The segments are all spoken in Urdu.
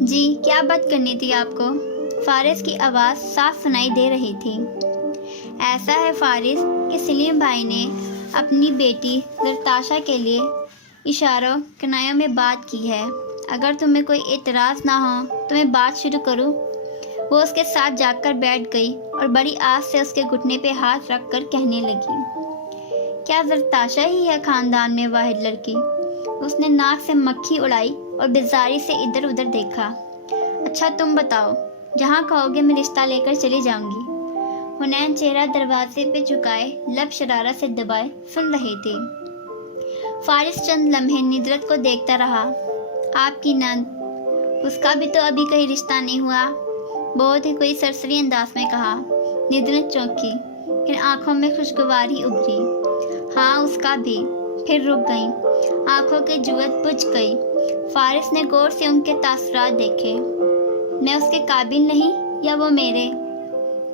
جی کیا بات کرنی تھی آپ کو؟ فارس کی آواز صاف سنائی دے رہی تھی۔ ایسا ہے فارس کہ سلیم بھائی نے اپنی بیٹی زرتاشا کے لیے اشاروں کنایوں میں بات کی ہے۔ اگر تمہیں کوئی اعتراض نہ ہو تو میں بات شروع کروں؟ وہ اس کے ساتھ جا کر بیٹھ گئی اور بڑی آس سے اس کے گھٹنے پہ ہاتھ رکھ کر کہنے لگی، کیا زرتاشا ہی ہے خاندان میں واحد لڑکی؟ اس نے ناک سے مکھی اڑائی اور بیزاری سے ادھر ادھر دیکھا۔ اچھا تم بتاؤ، جہاں کہو گے میں رشتہ لے کر چلی جاؤں گی۔ حنین چہرہ دروازے پہ جھکائے لب شرارت سے دبائے سن رہی تھی۔ فارس چند لمحے ندرت کو دیکھتا رہا۔ آپ کی نند، اس کا بھی تو ابھی کہیں رشتہ نہیں ہوا؟ بہت ہی کوئی سرسری انداز میں کہا۔ ندرت چونکی، پھر آنکھوں میں خوشگواری ابھری۔ ہاں اس کا بھی۔ پھر رک گئیں، آنکھوں کی جوت بجھ گئی۔ فارس نے غور سے ان کے تاثرات دیکھے۔ میں اس کے قابل نہیں یا وہ میرے؟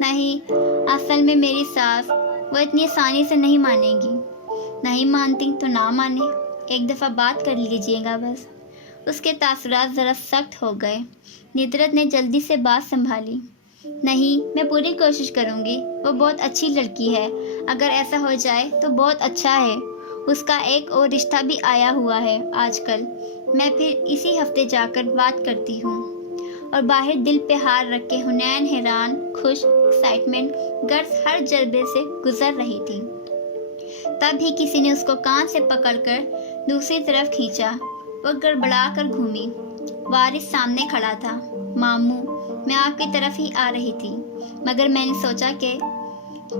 نہیں، اصل میں میری ساس، وہ اتنی آسانی سے نہیں مانے گی۔ نہیں مانتی تو نہ مانے، ایک دفعہ بات کر لیجیے گا بس۔ اس کے تاثرات ذرا سخت ہو گئے۔ ندرت نے جلدی سے بات سنبھالی۔ نہیں، میں پوری کوشش کروں گی، وہ بہت اچھی لڑکی ہے، اگر ایسا ہو جائے تو بہت اچھا ہے۔ اس کا ایک اور رشتہ بھی آیا ہوا ہے آج کل، میں پھر اسی ہفتے جا کر بات کرتی ہوں۔ اور باہر دل پہ ہار رکھ کے حنین حیران، خوش، ایکسائٹمنٹ گرز ہر جذبے سے گزر رہی تھی۔ تب ہی کسی نے اس کو کان سے پکڑ کر دوسری طرف کھینچا۔ وہ گڑبڑا کر گھومی۔ وارث سامنے کھڑا تھا۔ ماموں، میں آپ کی طرف ہی آ رہی تھی، مگر میں نے سوچا کہ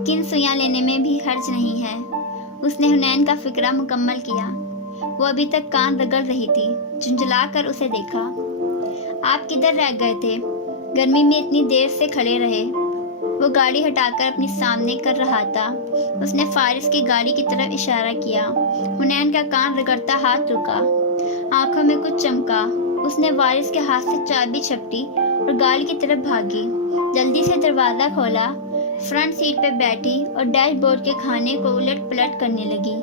کن سویاں لینے میں بھی حرج نہیں ہے۔ اس نے حنین کا فکرہ مکمل کیا۔ وہ ابھی تک کان رگڑ رہی تھی، جھنجھلا کر اسے دیکھا۔ آپ کدھر رہ گئے تھے؟ گرمی میں اتنی دیر سے کھڑے رہے۔ وہ گاڑی ہٹا کر اپنی سامنے کر رہا تھا۔ اس نے فارس کی گاڑی کی طرف اشارہ کیا۔ حنین کا کان رگڑتا ہاتھ رکا، آنکھوں میں کچھ چمکا۔ اس نے وارث کے ہاتھ سے چابی چھپٹی اور گاڑی کی طرف بھاگی۔ جلدی سے دروازہ کھولا، فرنٹ سیٹ پہ بیٹھی اور ڈیش بورڈ کے کھانے کو الٹ پلٹ کرنے لگی۔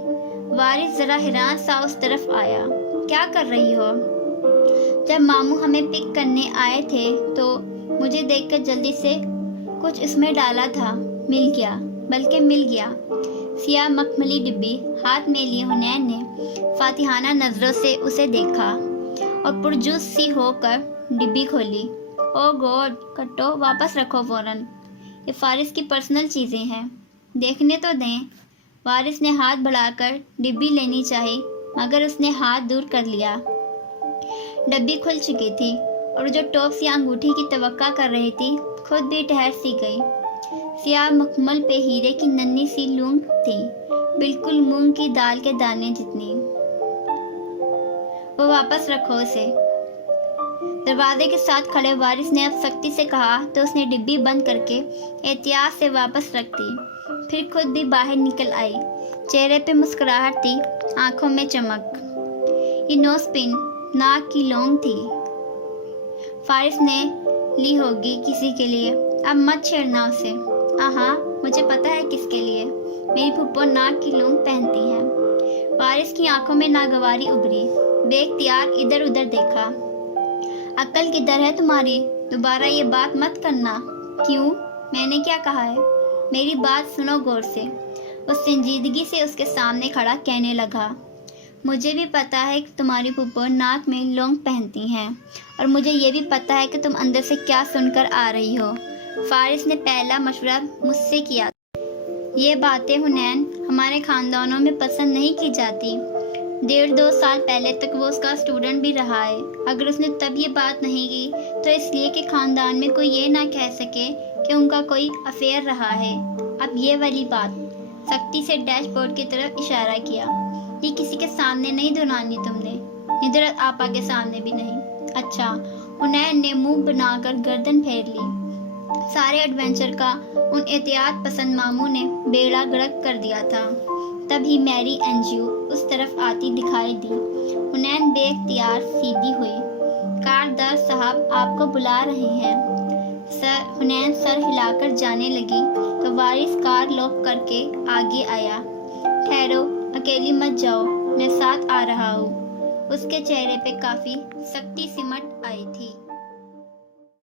وارث ذرا حیران سا اس طرف آیا۔ کیا کر رہی ہو؟ جب ماموں ہمیں پک کرنے آئے تھے تو مجھے دیکھ کر جلدی سے کچھ اس میں ڈالا تھا، مل گیا۔ سیاہ مخملی ڈبی ہاتھ میں لیے حنین نے فاتحانہ نظروں سے اسے دیکھا اور پرجوش سی ہو کر ڈبی کھولی۔ او گوڈ، کٹو، واپس رکھو فوراً، یہ فارس کی پرسنل چیزیں ہیں، دیکھنے تو دیں۔ وارث نے ہاتھ بڑھا کر ڈبی لینی چاہی، مگر اس نے ہاتھ دور کر لیا۔ ڈبی کھل چکی تھی اور جو ٹوپ سی انگوٹھی کی توقع کر رہی تھی خود بھی ٹھہر سی گئی۔ سیاہ مخمل پہ ہیرے کی ننھی سی لونگ تھی، بالکل مونگ کی دال کے دانے جتنی۔ وہ واپس رکھو اسے۔ دروازے کے ساتھ کھڑے وارث نے اب سختی سے کہا تو اس نے ڈبی بند کر کے احتیاط سے واپس رکھ دی، پھر خود بھی باہر نکل آئی۔ چہرے پہ مسکراہٹ تھی، آنکھوں میں چمک۔ یہ نوز پن ناک کی لونگ تھی، فارس نے لی ہوگی کسی کے لیے، اب مت چھیڑنا اسے۔ ہاں مجھے پتا ہے کس کے لیے، میری پھپھو ناک کی لونگ پہنتی ہے۔ فارس کی آنکھوں میں ناگواری ابھری، بے اختیار ادھر ادھر دیکھا۔ عقل کدھر ہے تمہاری؟ دوبارہ یہ بات مت کرنا۔ کیوں؟ میں نے کیا کہا ہے؟ میری بات سنو غور سے۔ وہ سنجیدگی سے اس کے سامنے کھڑا کہنے لگا، مجھے بھی پتا ہے کہ تمہاری پھپھو ناک میں لونگ پہنتی ہیں، اور مجھے یہ بھی پتا ہے کہ تم اندر سے کیا سن کر آ رہی ہو۔ فارس نے پہلا مشورہ مجھ سے کیا تھا۔ یہ باتیں حنین ہمارے خاندانوں میں پسند نہیں کی جاتی۔ 1.5-2 سال پہلے تک وہ اس کا اسٹوڈنٹ بھی رہا ہے۔ اگر اس نے تب یہ بات نہیں کی تو اس لیے کہ خاندان میں کوئی یہ نہ کہہ سکے کہ ان کا کوئی افیئر رہا ہے۔ اب یہ والی بات، سختی سے ڈیش بورڈ کی طرف اشارہ کیا، یہ کسی کے سامنے نہیں دہرانی تم نے، ندرت آپا کے سامنے بھی نہیں۔ اچھا، حنین نے منہ بنا کر گردن پھیر لی۔ سارے ایڈونچر کا ان احتیاط پسند ماموں نے بیڑا گرک کر دیا تھا۔ تبھی میری انجو اس طرف آتی دکھائی دی۔ حنین بے اختیار سیدھی ہوئی۔ کاردار صاحب آپ کو بلا رہے ہیں۔ حنین سر ہلا کر جانے لگی تو وارث کار لاک کر کے آگے آیا۔ ٹھہرو، اکیلی مت جاؤ، میں ساتھ آ رہا ہوں۔ اس کے چہرے پہ کافی سختی سمٹ آئی تھی۔